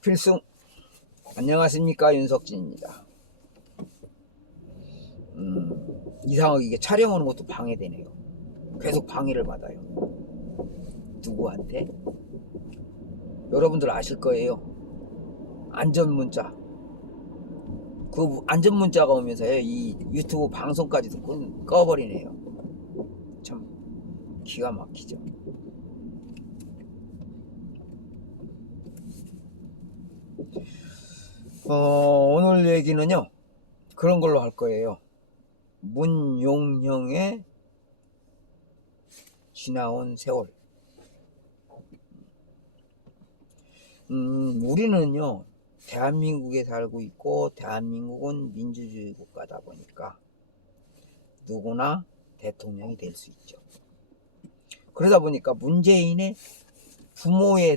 필승. 안녕하십니까, 윤석진입니다. 이상하게 이게 촬영하는 것도 방해되네요. 계속 방해를 받아요. 누구한테? 여러분들 아실 거예요. 안전문자. 그 안전문자가 오면서요, 이 유튜브 방송까지도 꺼버리네요. 참 기가 막히죠. 오늘 얘기는요, 그런 걸로 할 거예요. 문용형의 지나온 세월. 우리는요, 대한민국에 살고 있고, 대한민국은 민주주의 국가다 보니까 누구나 대통령이 될 수 있죠. 그러다 보니까 문재인의 부모에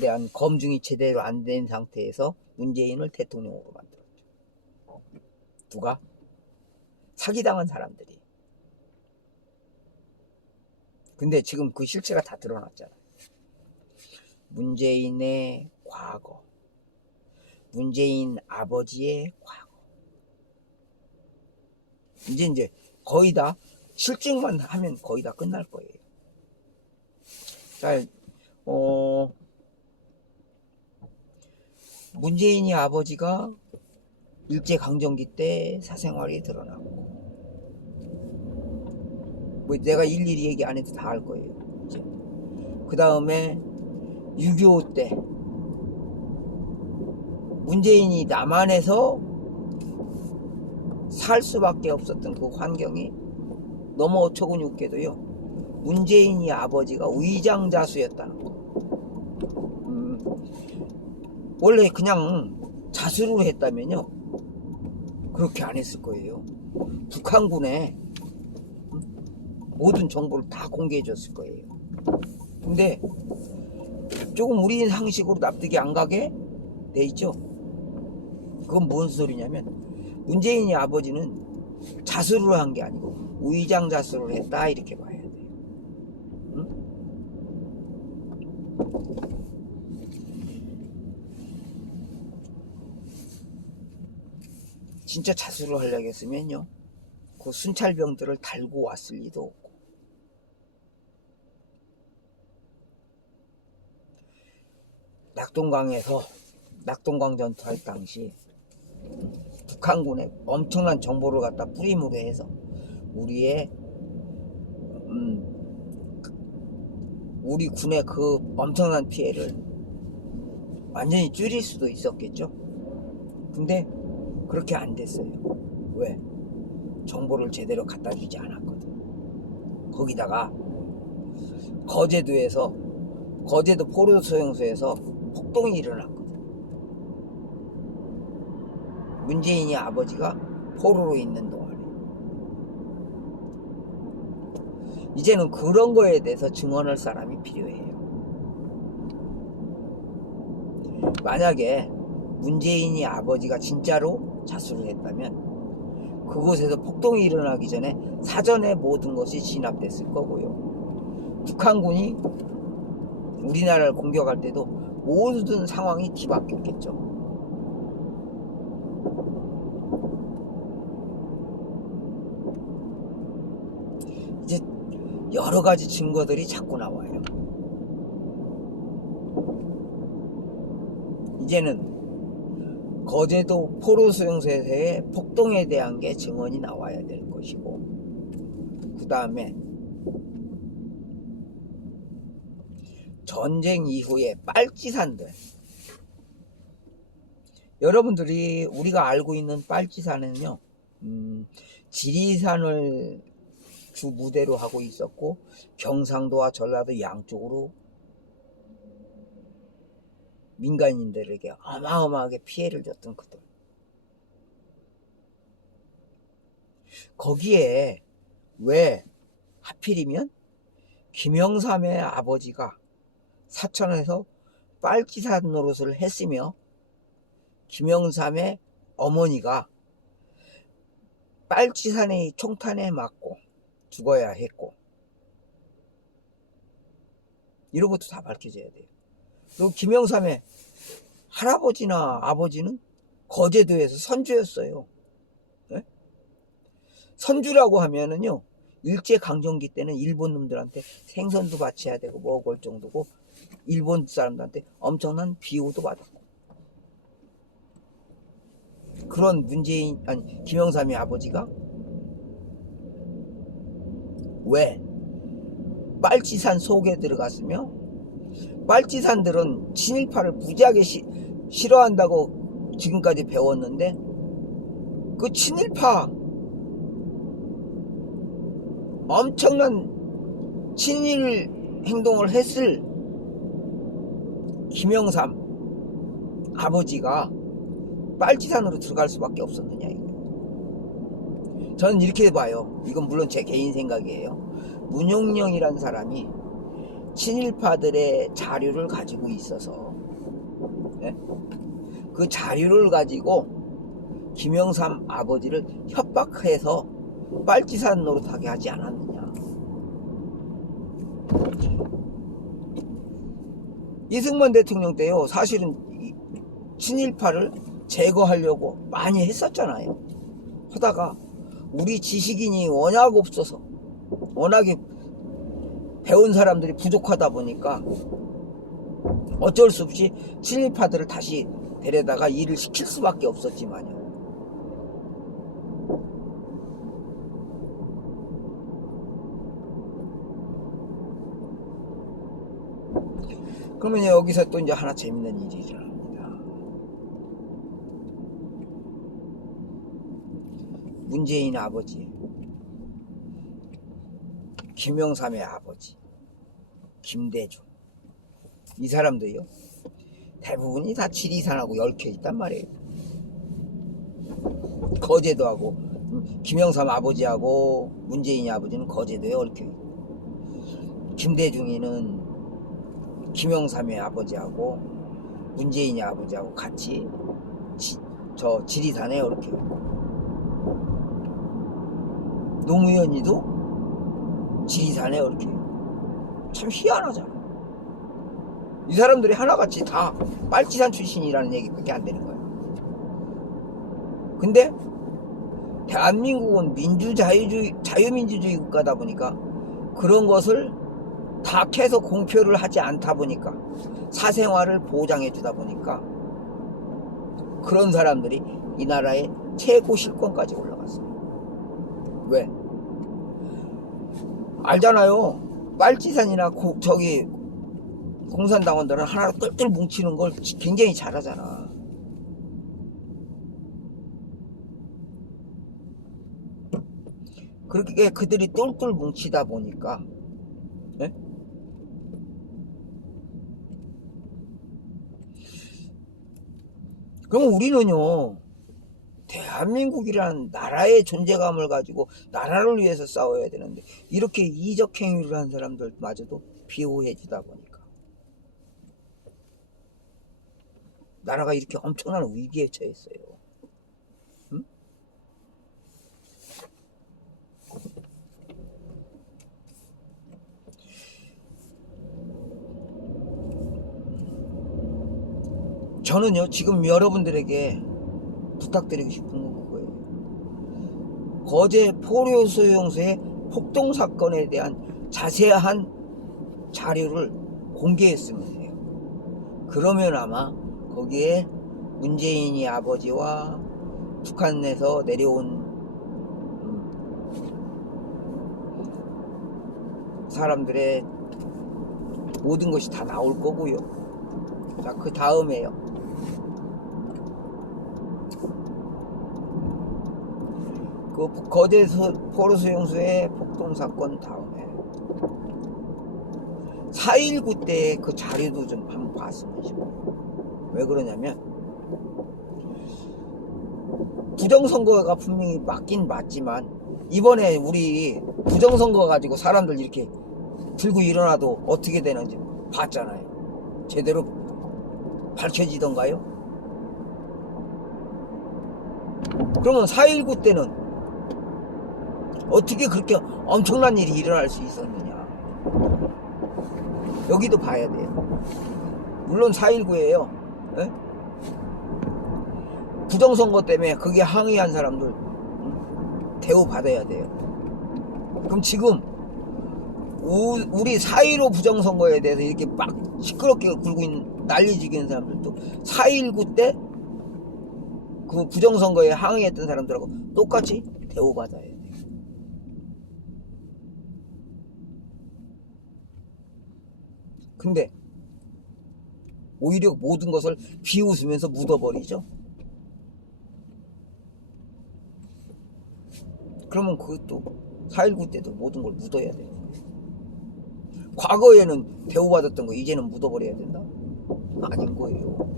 대한 검증이 제대로 안 된 상태에서 문재인을 대통령으로 만들었죠. 누가? 사기당한 사람들이. 근데 지금 그 실체가 다 드러났잖아요. 문재인의 과거, 문재인 아버지의 과거. 이제 거의 다 실증만 하면 거의 다 끝날 거예요. 자, 문재인이 아버지가 일제강점기 때 사생활이 드러나고, 뭐 내가 일일이 얘기 안 해도 다 알 거예요. 그 다음에 6.25 때 문재인이 남한에서 살 수밖에 없었던 그 환경이 너무 어처구니 없게도요, 문재인이 아버지가 위장자수였다는 거. 원래 그냥 자수를 했다면요, 그렇게 안 했을 거예요. 북한군에 모든 정보를 다 공개해 줬을 거예요. 근데 조금 우리 상식으로 납득이 안 가게 돼 있죠. 그건 무슨 소리냐면, 문재인이 아버지는 자수를 한 게 아니고 위장 자수를 했다, 이렇게 봐야 돼요. 응? 진짜 자수를 하려고 했으면요, 그 순찰병들을 달고 왔을 리도 없고, 낙동강 전투할 당시 북한군에 엄청난 정보를 갖다 뿌림으로 해서 우리 군의 그 엄청난 피해를 완전히 줄일 수도 있었겠죠. 근데 그렇게 안 됐어요. 왜? 정보를 제대로 갖다 주지 않았거든. 거기다가 거제도 포로 수용소에서 폭동이 일어났거든. 문재인이 아버지가 포로로 있는 동안에. 이제는 그런 거에 대해서 증언할 사람이 필요해요. 만약에 문재인이 아버지가 진짜로 자수를 했다면 그곳에서 폭동이 일어나기 전에 사전에 모든 것이 진압됐을 거고요. 북한군이 우리나라를 공격할 때도 모든 상황이 뒤바뀌었겠죠. 이제 여러 가지 증거들이 자꾸 나와요. 이제는 거제도 포로 수용소에서의 폭동에 대한 게 증언이 나와야 될 것이고, 그 다음에 전쟁 이후에 빨치산들, 여러분들이 우리가 알고 있는 빨치산은요, 지리산을 주 무대로 하고 있었고, 경상도와 전라도 양쪽으로 민간인들에게 어마어마하게 피해를 줬던 그들. 거기에 왜 하필이면 김영삼의 아버지가 사천에서 빨치산 노릇을 했으며, 김영삼의 어머니가 빨치산의 총탄에 맞고 죽어야 했고, 이런 것도 다 밝혀져야 돼요. 그리고 김영삼의 할아버지나 아버지는 거제도에서 선주였어요. 예? 선주라고 하면은요, 일제강점기 때는 일본 놈들한테 생선도 바쳐야 되고 먹을 정도고, 일본 사람들한테 엄청난 비호도 받았고, 그런 문재인, 아니, 김영삼의 아버지가 왜 빨치산 속에 들어갔으며, 빨치산들은 친일파를 무지하게 싫어한다고 지금까지 배웠는데, 그 친일파, 엄청난 친일 행동을 했을 김영삼 아버지가 빨치산으로 들어갈 수밖에 없었느냐 이거예요. 저는 이렇게 봐요. 이건 물론 제 개인 생각이에요. 문용령이라는 사람이 친일파들의 자료를 가지고 있어서, 네? 그 자료를 가지고 김영삼 아버지를 협박해서 빨치산 노릇하게 하지 않았느냐. 이승만 대통령 때요, 사실은 친일파를 제거하려고 많이 했었잖아요. 하다가 우리 지식인이 워낙 없어서, 워낙에 배운 사람들이 부족하다 보니까 어쩔 수 없이 친일파들을 다시 데려다가 일을 시킬 수밖에 없었지만요. 그러면 여기서 또 이제 하나 재밌는 일이 일어납니다. 문재인 아버지, 김영삼의 아버지, 김대중, 이 사람도요, 대부분이 다 지리산하고 얽혀 있단 말이에요. 거제도하고, 김영삼 아버지하고 문재인이 아버지는 거제도에 얽혀 있고, 김대중이는 김영삼의 아버지하고 문재인의 아버지하고 같이 저 지리산에 얽혀 있고, 노무현이도 지리산에 얽혀 있고. 참 희한하잖아. 이 사람들이 하나같이 다 빨치산 출신이라는 얘기밖에 안 되는 거야. 근데 대한민국은 자유민주주의 국가다 보니까 그런 것을 다 캐서 공표를 하지 않다 보니까, 사생활을 보장해 주다 보니까 그런 사람들이 이 나라의 최고 실권까지 올라갔어요. 왜? 알잖아요. 빨치산이나 저기 공산당원들은 하나로 똘똘 뭉치는 걸 굉장히 잘하잖아. 그렇게 그들이 똘똘 뭉치다 보니까, 네? 그럼 우리는요, 대한민국이라는 나라의 존재감을 가지고 나라를 위해서 싸워야 되는데, 이렇게 이적 행위를 한 사람들마저도 비호해 주다 보니까 나라가 이렇게 엄청난 위기에 처했어요. 응? 저는요, 지금 여러분들에게 부탁드리고 싶은 건 그거예요. 거제 포로소용소의 폭동 사건에 대한 자세한 자료를 공개했으면 해요. 그러면 아마 거기에 문재인이 아버지와 북한에서 내려온 사람들의 모든 것이 다 나올 거고요. 자, 그 다음에요, 그 거제 포로수용소의 폭동 사건 다음에 4.19 때 그 자료도 좀 한번 봤으면 싶어요. 왜 그러냐면, 부정선거가 분명히 맞긴 맞지만, 이번에 우리 부정선거 가지고 사람들 이렇게 들고 일어나도 어떻게 되는지 봤잖아요. 제대로 밝혀지던가요? 그러면 4.19 때는 어떻게 그렇게 엄청난 일이 일어날 수 있었느냐. 여기도 봐야 돼요. 물론 4.19예요. 부정선거 때문에 거기에 항의한 사람들 대우받아야 돼요. 그럼 지금 우리 4.15 부정선거에 대해서 이렇게 막 시끄럽게 굴고 있는 난리지기는 사람들도 4.19 때 그 부정선거에 항의했던 사람들하고 똑같이 대우받아야 돼요. 근데 오히려 모든 것을 비웃으면서 묻어버리죠. 그러면 그것도 4.19 때도 모든 걸 묻어야 돼요. 과거에는 대우받았던 거 이제는 묻어버려야 된다? 아닌 거예요.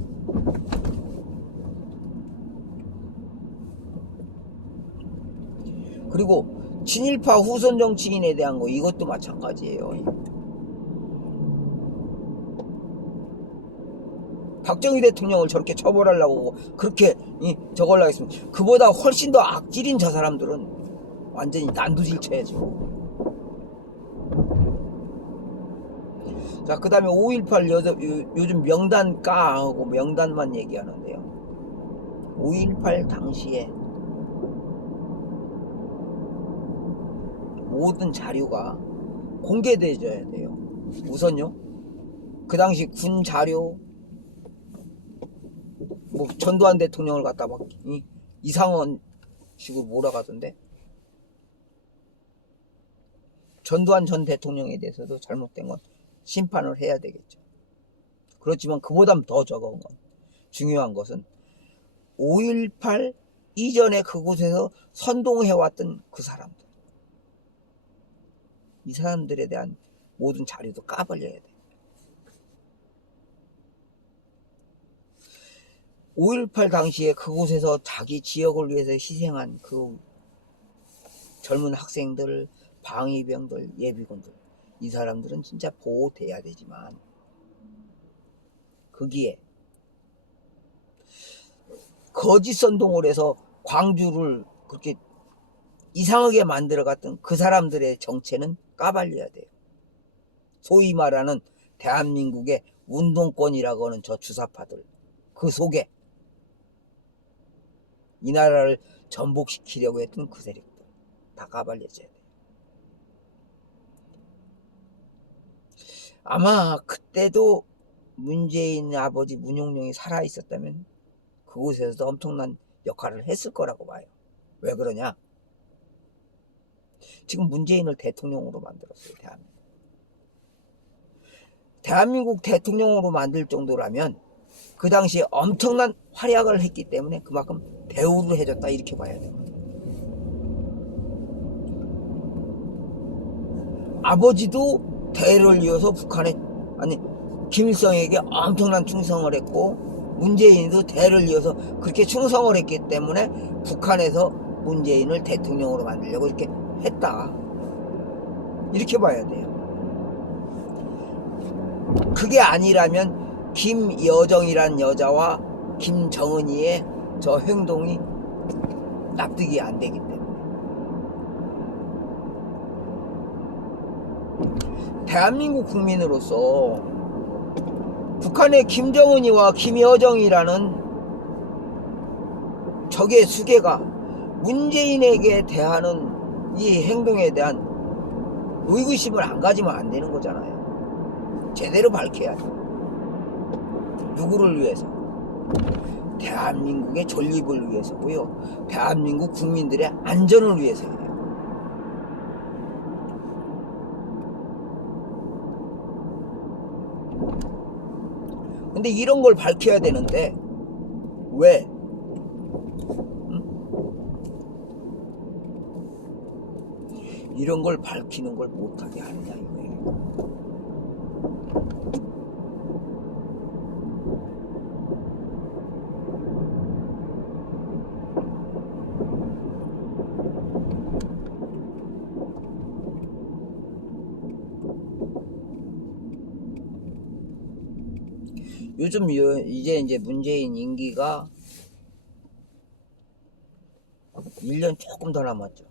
그리고 친일파 후손 정치인에 대한 거 이것도 마찬가지예요. 박정희 대통령을 저렇게 처벌하려고 그렇게 저걸라 했으면 그보다 훨씬 더 악질인 저 사람들은 완전히 난도질쳐야죠. 자, 그 다음에 5.18 요즘 명단 까하고 명단만 얘기하는데요. 5.18 당시에 모든 자료가 공개되어야 돼요. 우선요. 그 당시 군 자료, 뭐 전두환 대통령을 갖다 막 이상한 식으로 몰아가던데. 전두환 전 대통령에 대해서도 잘못된 건 심판을 해야 되겠죠. 그렇지만 그보다 더 중요한 것은 5.18 이전에 그곳에서 선동해왔던 그 사람들. 이 사람들에 대한 모든 자료도 까버려야 돼. 5.18 당시에 그곳에서 자기 지역을 위해서 희생한 그 젊은 학생들, 방위병들, 예비군들, 이 사람들은 진짜 보호돼야 되지만 거기에 거짓 선동을 해서 광주를 그렇게 이상하게 만들어갔던 그 사람들의 정체는 까발려야 돼요. 소위 말하는 대한민국의 운동권이라고 하는 저 주사파들, 그 속에 이 나라를 전복시키려고 했던 그 세력들 다 까발려져야 돼요. 아마 그때도 문재인 아버지 문용룡이 살아있었다면 그곳에서도 엄청난 역할을 했을 거라고 봐요. 왜 그러냐? 지금 문재인을 대통령으로 만들었어요. 대한민국 대통령으로 만들 정도라면 그 당시에 엄청난 활약을 했기 때문에 그만큼 대우를 해줬다 이렇게 봐야 되거든요. 아버지도 대를 이어서 김일성에게 엄청난 충성을 했고 문재인도 대를 이어서 그렇게 충성을 했기 때문에 북한에서 문재인을 대통령으로 만들려고 이렇게 했다 이렇게 봐야 돼요. 그게 아니라면 김여정이란 여자와 김정은이의 저 행동이 납득이 안 되기 때문에 대한민국 국민으로서 북한의 김정은이와 김여정이라는 적의 수괴가 문재인에게 대하는 이 행동에 대한 의구심을 안 가지면 안 되는 거잖아요. 제대로 밝혀야죠. 누구를 위해서? 대한민국의 존립을 위해서고요. 대한민국 국민들의 안전을 위해서예요. 근데 이런 걸 밝혀야 되는데 왜? 이런 걸 밝히는 걸 못하게 하느냐 이거예요. 요즘 이제 문재인 임기가 1년 조금 더 남았죠.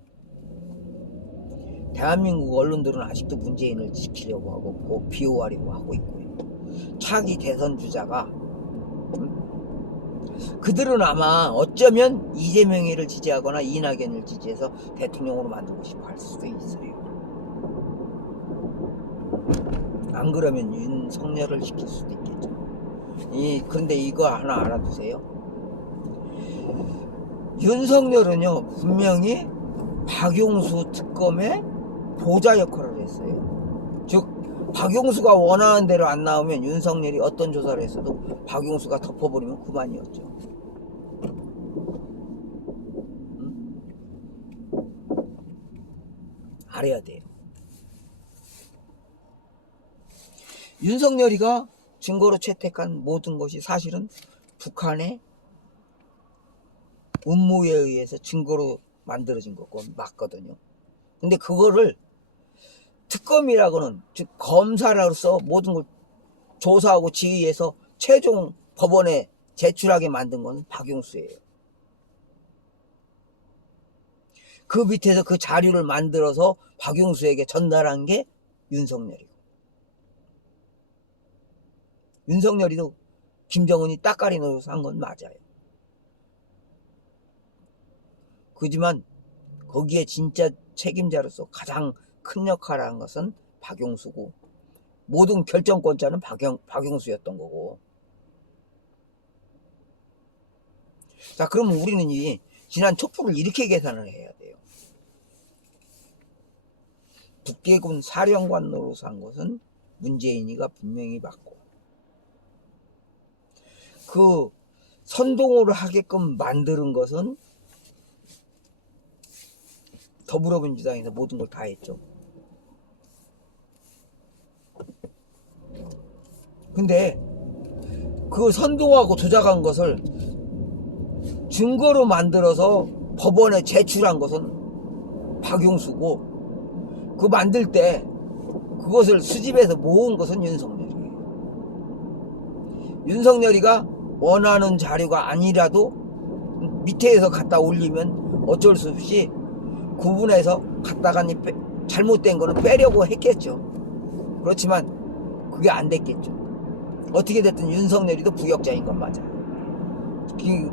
대한민국 언론들은 아직도 문재인을 지키려고 하고 비호하려고 하고 있고요. 차기 대선 주자가 그 그들은 아마 어쩌면 이재명이를 지지하거나 이낙연을 지지해서 대통령으로 만들고 싶어 할 수도 있어요. 안 그러면 윤석열을 시킬 수도 있겠죠. 그런데 이거 하나 알아두세요. 윤석열은요, 분명히 박용수 특검의 보좌 역할을 했어요. 즉, 박용수가 원하는 대로 안 나오면 윤석열이 어떤 조사를 했어도 박용수가 덮어버리면 그만이었죠. 알아야 돼요. 윤석열이가 증거로 채택한 모든 것이 사실은 북한의 음모에 의해서 증거로 만들어진 거고 맞거든요. 근데 그거를 특검이라고는, 즉 검사로서 모든 걸 조사하고 지휘해서 최종 법원에 제출하게 만든 건 박용수예요. 그 밑에서 그 자료를 만들어서 박용수에게 전달한 게 윤석열이고, 윤석열이도 김정은이 따까리 넣어서 한 건 맞아요. 그지만 거기에 진짜 책임자로서 가장 큰 역할을 한 것은 박용수고, 모든 결정권자는 박용수였던 거고. 자, 그러면 우리는 이 지난 촛불을 이렇게 계산을 해야 돼요. 북계군 사령관 노릇을 한 것은 문재인이가 분명히 맞고, 그 선동을 하게끔 만드는 것은 더불어민주당에서 모든 걸 다 했죠. 근데 그 선동하고 조작한 것을 증거로 만들어서 법원에 제출한 것은 박용수고, 그 만들 때 그것을 수집해서 모은 것은 윤석열이에요. 윤석열이가 원하는 자료가 아니라도 밑에서 갖다 올리면 어쩔 수 없이 구분해서 갖다가 잘못된 거는 빼려고 했겠죠. 그렇지만 그게 안 됐겠죠. 어떻게 됐든 윤석열이도 부역자인 건 맞아요.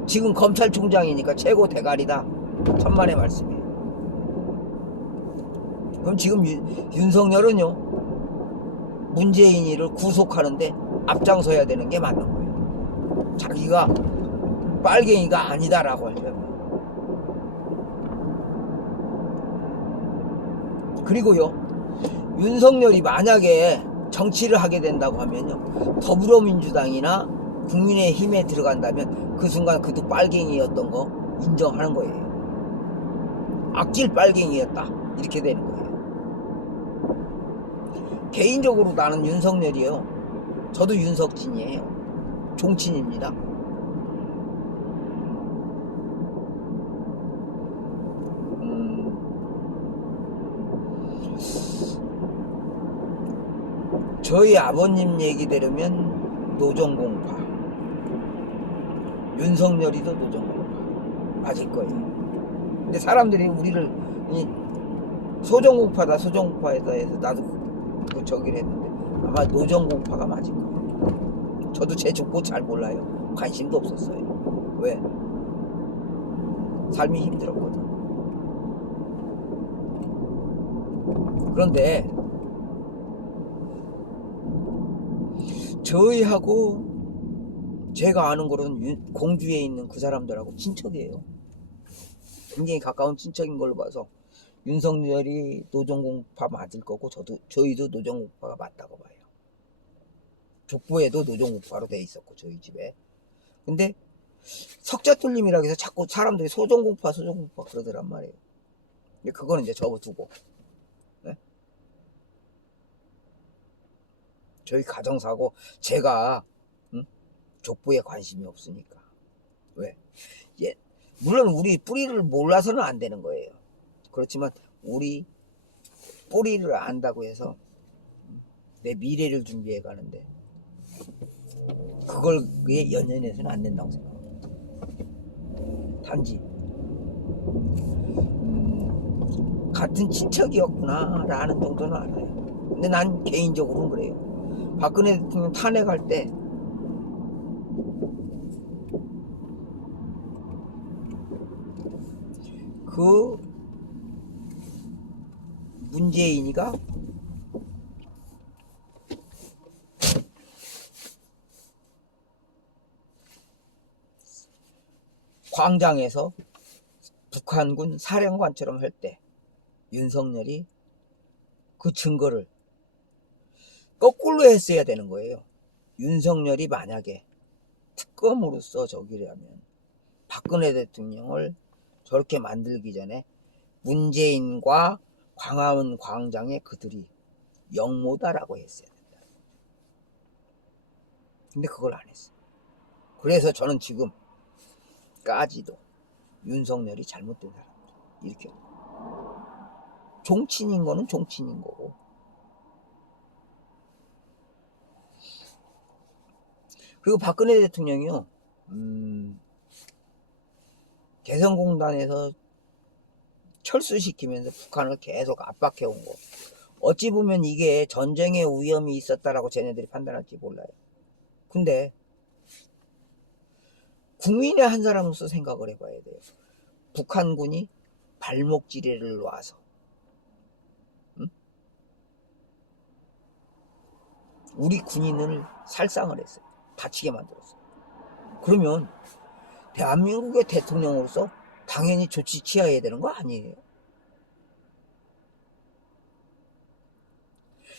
지금 검찰총장이니까 최고 대가리다, 천만의 말씀이에요. 그럼 지금 윤석열은요, 문재인이를 구속하는데 앞장서야 되는 게 맞는 거예요. 자기가 빨갱이가 아니다라고 하려면. 그리고요, 윤석열이 만약에 정치를 하게 된다고 하면요, 더불어민주당이나 국민의힘에 들어간다면 그 순간 그도 빨갱이였던 거 인정하는 거예요. 악질 빨갱이였다, 이렇게 되는 거예요. 개인적으로 나는 윤석열이에요. 저도 윤석진이에요. 종친입니다. 저희 아버님 얘기대로면 노정공파, 윤석열이도 노정공파 맞을 거예요. 근데 사람들이 우리를 소정공파다 소정공파에다 해서 나도 그 저기를 했는데 아마 노정공파가 맞을 거예요. 저도 제 족보 잘 몰라요. 관심도 없었어요. 왜? 삶이 힘들었거든. 그런데 저희하고 제가 아는 거로는 공주에 있는 그 사람들하고 친척이에요. 굉장히 가까운 친척인 걸로 봐서 윤석열이 노정공파 맞을 거고, 저희도 노정공파가 맞다고 봐요. 족보에도 노정공파로 돼 있었고, 저희 집에. 근데 석자뚫림이라고 해서 자꾸 사람들이 소정공파 그러더란 말이에요. 근데 그거는 이제 접어두고, 네? 저희 가정사고, 제가 족보에 관심이 없으니까. 왜? 예, 물론 우리 뿌리를 몰라서는 안 되는 거예요. 그렇지만 우리 뿌리를 안다고 해서 내 미래를 준비해 가는데 그걸 위해 연연해서는 안 된다고 생각합니다. 단지 같은 친척이었구나 라는 정도는 알아요. 근데 난 개인적으로는 그래요. 박근혜 대통령 탄핵할 때 그 문재인이가 광장에서 북한군 사령관처럼 할 때 윤석열이 그 증거를 거꾸로 했어야 되는 거예요. 윤석열이 만약에 특검으로서 저기라면 박근혜 대통령을 저렇게 만들기 전에 문재인과 광화문 광장에 그들이 영모다라고 했어야 된다. 근데 그걸 안 했어. 그래서 저는 지금까지도 윤석열이 잘못된 사람들 이렇게 종친인 거는 종친인 거고, 그리고 박근혜 대통령이요 개성공단에서 철수시키면서 북한을 계속 압박해온 거, 어찌 보면 이게 전쟁의 위험이 있었다라고 쟤네들이 판단할지 몰라요. 근데 국민의 한 사람으로서 생각을 해봐야 돼요. 북한군이 발목지뢰를 놔서 우리 군인을 살상을 했어요. 다치게 만들었어요. 그러면 대한민국의 대통령으로서 당연히 조치 취해야 되는 거 아니에요?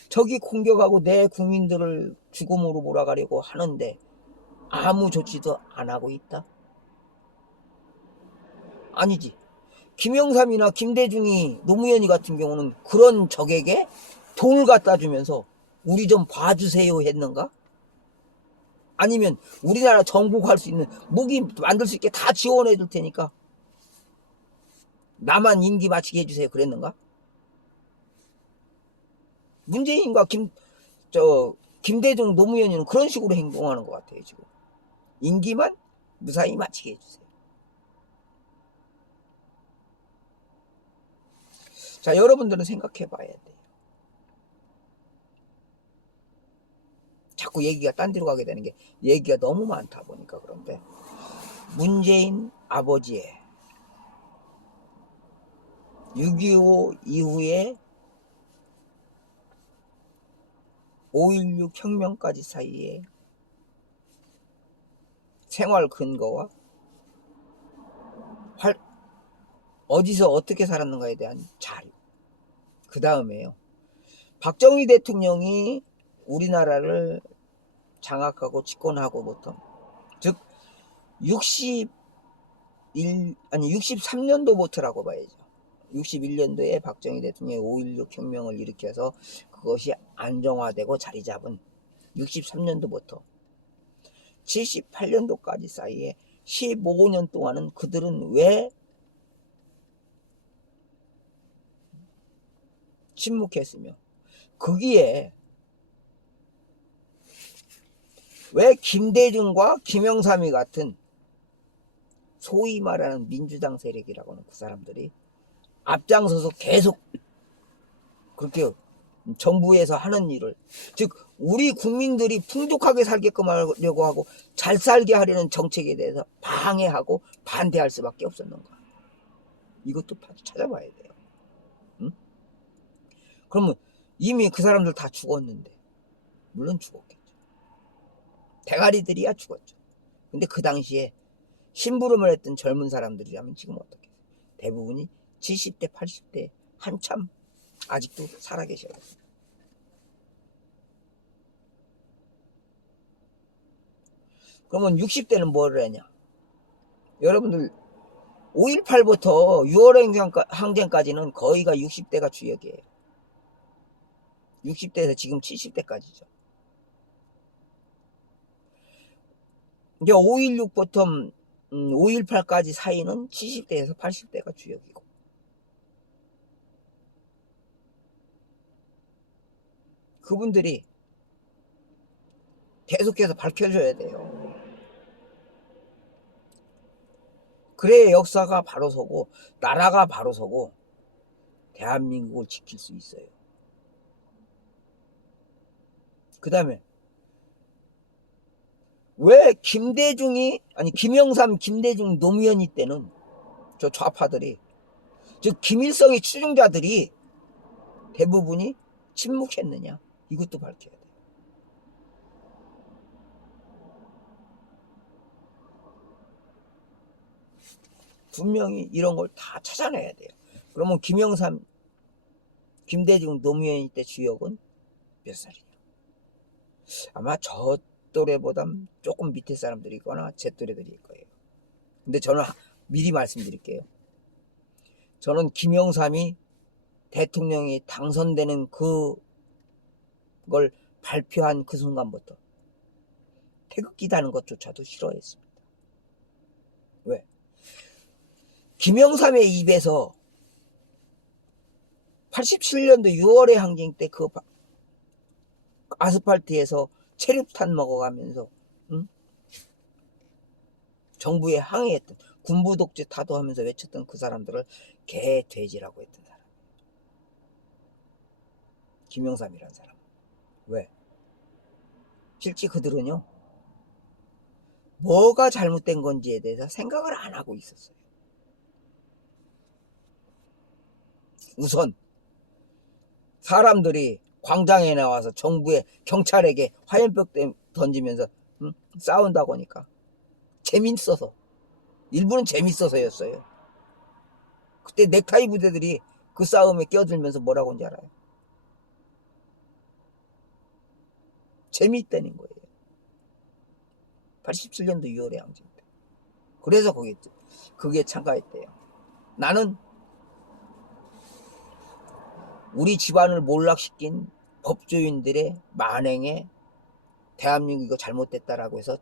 적이 공격하고 내 국민들을 죽음으로 몰아가려고 하는데 아무 조치도 안 하고 있다? 아니지. 김영삼이나 김대중이, 노무현이 같은 경우는 그런 적에게 돈을 갖다 주면서 우리 좀 봐주세요 했는가? 아니면 우리나라 정복할 수 있는 무기 만들 수 있게 다 지원해 줄 테니까 나만 임기 마치게 해주세요 그랬는가? 문재인과 김대중, 노무현이는 그런 식으로 행동하는 것 같아요. 지금 임기만 무사히 마치게 해주세요. 자, 여러분들은 생각해 봐야 돼요. 자꾸 얘기가 딴 데로 가게 되는 게 얘기가 너무 많다 보니까 그런데, 문재인 아버지의 6.25 이후에 5.16 혁명까지 사이에 생활 근거와 어디서 어떻게 살았는가에 대한 자료, 그 다음에요, 박정희 대통령이 우리나라를 장악하고 집권하고부터, 즉 63년도부터라고 봐야죠. 61년도에 박정희 대통령이 5.16 혁명을 일으켜서 그것이 안정화되고 자리 잡은 63년도부터 78년도까지 사이에 15년 동안은 그들은 왜 침묵했으며, 거기에 왜 김대중과 김영삼이 같은 소위 말하는 민주당 세력이라고 하는 그 사람들이 앞장서서 계속 그렇게 정부에서 하는 일을, 즉 우리 국민들이 풍족하게 살게끔 하려고 하고 잘 살게 하려는 정책에 대해서 방해하고 반대할 수밖에 없었는가? 이것도 찾아봐야 돼요. 응? 그러면 이미 그 사람들 다 죽었는데, 물론 죽었겠죠. 대가리들이야 죽었죠. 근데 그 당시에 심부름을 했던 젊은 사람들이라면 지금 어떻게 해요? 대부분이 70대 80대 한참 아직도 살아계셔야 됩니다. 그러면 60대는 뭐를 하냐? 여러분들 5.18부터 6월 항쟁까지는 거의가 60대가 주역이에요. 60대에서 지금 70대까지죠. 이제 5.16부터 5.18까지 사이는 70대에서 80대가 주역이고, 그분들이 계속해서 밝혀줘야 돼요. 그래야 역사가 바로 서고 나라가 바로 서고 대한민국을 지킬 수 있어요. 그 다음에 왜 김영삼, 김대중, 노무현이 때는 저 좌파들이 즉 김일성의 추종자들이 대부분이 침묵했느냐, 이것도 밝혀야 돼요. 분명히 이런 걸 다 찾아내야 돼요. 그러면 김영삼, 김대중, 노무현 때 주역은 몇 살이냐? 아마 저 또래보다 조금 밑에 사람들이거나 제 또래들일 거예요. 근데 저는 미리 말씀드릴게요. 저는 김영삼이 대통령이 당선되는 그걸 발표한 그 순간부터 태극기 다는 것조차도 싫어했습니다. 왜? 김영삼의 입에서 87년도 6월의 항쟁 때 그 아스팔트에서 체류탄 먹어가면서 정부에 항의했던, 군부 독재 타도하면서 외쳤던 그 사람들을 개 돼지라고 했던 사람. 김영삼이라는 사람. 왜? 실제 그들은요, 뭐가 잘못된 건지에 대해서 생각을 안 하고 있었어요. 우선 사람들이 광장에 나와서 정부에, 경찰에게 화염병 던지면서 싸운다고 하니까 재밌어서, 일부는 재밌어서였어요. 그때 넥타이 부대들이 그 싸움에 끼어들면서 뭐라고 하는지 알아요? 재미있다는 거예요. 87년도 6월에 항쟁 때. 그래서 그게 참가했대요. 나는 우리 집안을 몰락시킨 법조인들의 만행에 대한민국 이거 잘못됐다라고 해서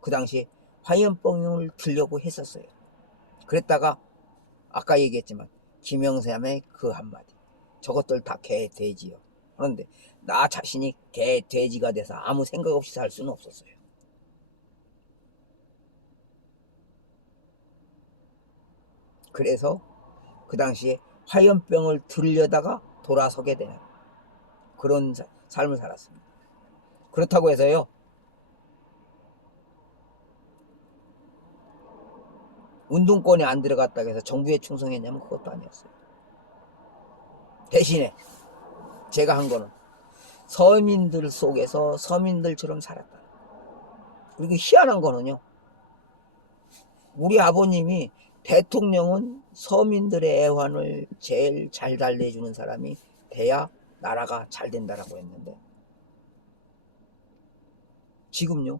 그 당시에 화염병을 들려고 했었어요. 그랬다가 아까 얘기했지만 김영삼의 그 한마디, 저것들 다 개 돼지요. 그런데 나 자신이 개 돼지가 돼서 아무 생각 없이 살 수는 없었어요. 그래서 그 당시에 화염병을 들려다가 돌아서게 되는 그런 삶을 살았습니다. 그렇다고 해서요, 운동권에 안 들어갔다고 해서 정부에 충성했냐면 그것도 아니었어요. 대신에 제가 한 거는 서민들 속에서 서민들처럼 살았다. 그리고 희한한 거는요, 우리 아버님이 대통령은 서민들의 애환을 제일 잘 달래주는 사람이 돼야 나라가 잘 된다라고 했는데, 지금요,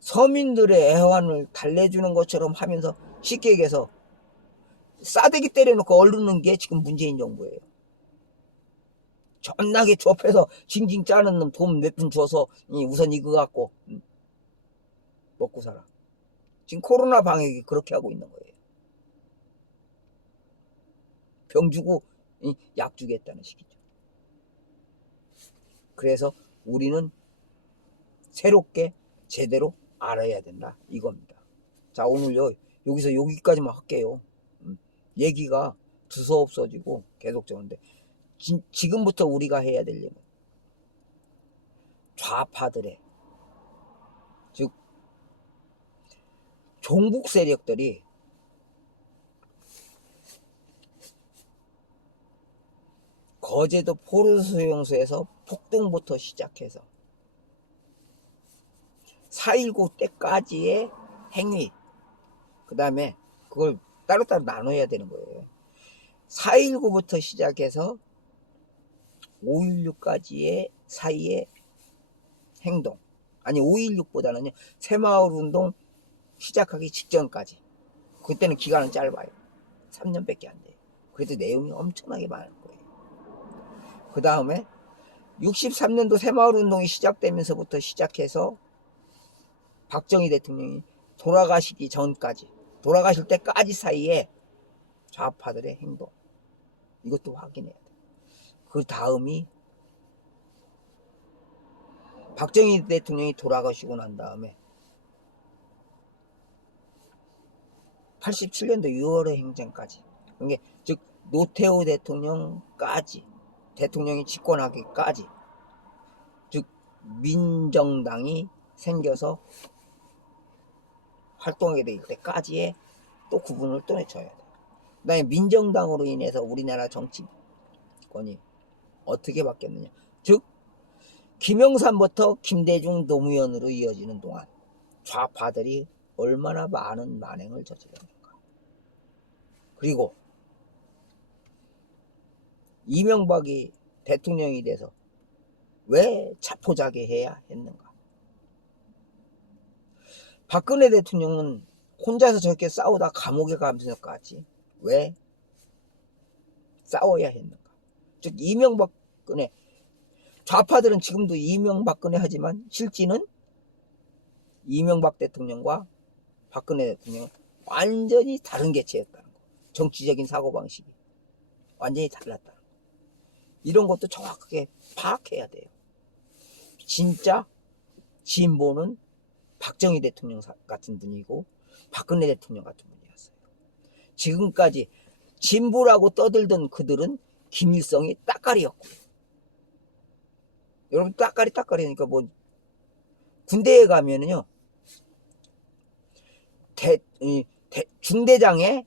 서민들의 애환을 달래주는 것처럼 하면서 쉽게 얘기해서 싸대기 때려놓고 얼르는 게 지금 문재인 정부예요. 존나게 좁혀서 징징 짜는 놈 돈 몇 푼 줘서 우선 이거 갖고 먹고 살아. 지금 코로나 방역이 그렇게 하고 있는 거예요. 병 주고 약 주겠다는 식이죠. 그래서 우리는 새롭게 제대로 알아야 된다, 이겁니다. 자, 오늘요 여기서 여기까지만 할게요. 얘기가 두서없어지고 계속 적는데, 지금부터 우리가 해야 될 일은 좌파들의, 즉 종북 세력들이 거제도 포로수용소에서 폭동부터 시작해서 4.19 때까지의 행위, 그 다음에 그걸 따로따로 나눠야 되는 거예요. 4.19부터 시작해서 5.16까지의 사이의 행동, 아니 5.16보다는요 새마을운동 시작하기 직전까지, 그때는 기간은 짧아요. 3년밖에 안 돼요. 그래도 내용이 엄청나게 많을 거예요. 그 다음에 63년도 새마을운동이 시작되면서부터 시작해서 박정희 대통령이 돌아가시기 전까지, 돌아가실 때까지 사이에 좌파들의 행동, 이것도 확인해야 돼요. 그 다음이 박정희 대통령이 돌아가시고 난 다음에 87년도 6월의 행정까지, 그러니까 즉 노태우 대통령까지, 대통령이 집권하기까지, 즉 민정당이 생겨서 활동하게 될 때까지의 또 구분을 또 내줘야 돼요. 그다음에 민정당으로 인해서 우리나라 정치권이 어떻게 바뀌었느냐. 즉 김영삼부터 김대중 노무현으로 이어지는 동안 좌파들이 얼마나 많은 만행을 저질렀는가. 그리고 이명박이 대통령이 돼서 왜 자포자기해야 했는가. 박근혜 대통령은 혼자서 저렇게 싸우다 감옥에 가면서까지 왜 싸워야 했는가. 즉 이명박근혜, 좌파들은 지금도 이명박근혜 하지만 실제는 이명박 대통령과 박근혜 대통령은 완전히 다른 개체였다는 거. 정치적인 사고방식이 완전히 달랐다는 거. 이런 것도 정확하게 파악해야 돼요. 진짜 진보는 박정희 대통령 같은 분이고 박근혜 대통령 같은 분이었어요. 지금까지 진보라고 떠들던 그들은 김일성이 따까리였고, 여러분 따까리니까 뭐 군대에 가면은요 중대장의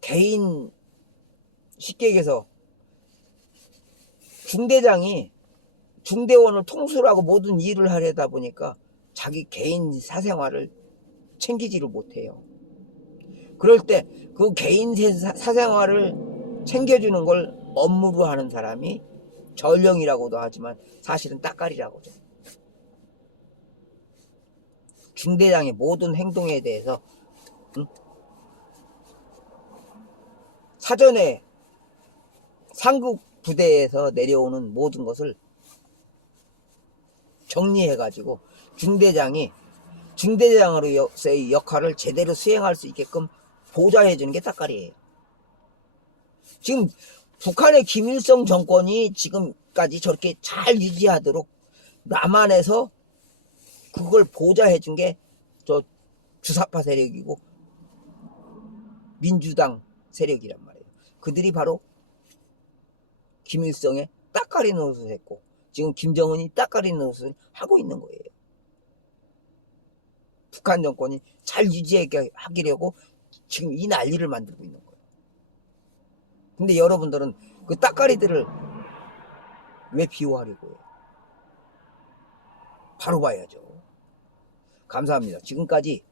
개인, 쉽게 얘기해서 중대장이 중대원을 통수를 하고 모든 일을 하려다 보니까 자기 개인 사생활을 챙기지를 못해요. 그럴 때 그 개인 사생활을 챙겨주는 걸 업무로 하는 사람이 전령이라고도 하지만 사실은 따까리라고 하죠. 중대장의 모든 행동에 대해서 사전에 상급 부대에서 내려오는 모든 것을 정리해가지고 중대장으로서의 역할을 제대로 수행할 수 있게끔 보좌해주는 게 따까리예요. 지금 북한의 김일성 정권이 지금까지 저렇게 잘 유지하도록 남한에서 그걸 보좌해준 게 저 주사파 세력이고 민주당 세력이란 말이에요. 그들이 바로 김일성의 따까리 노릇을 했고 지금 김정은이 따까리 노릇을 하고 있는 거예요. 북한 정권이 잘 유지하기려고 지금 이 난리를 만들고 있는 거예요. 근데 여러분들은 그 따까리들을 왜 비호하려고 해요? 바로 봐야죠. 감사합니다. 지금까지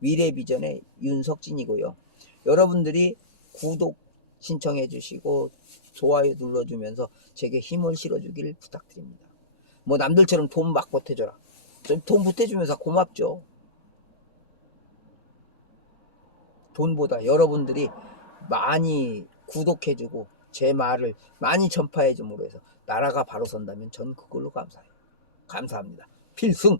미래비전의 윤석진이고요. 여러분들이 구독 신청해 주시고 좋아요 눌러주면서 제게 힘을 실어주길 부탁드립니다. 뭐 남들처럼 돈 막 보태줘라. 돈 보태주면서 고맙죠. 돈보다 여러분들이 많이 구독해주고 제 말을 많이 전파해줌으로 해서 나라가 바로 선다면 전 그걸로 감사해요. 감사합니다. 필승!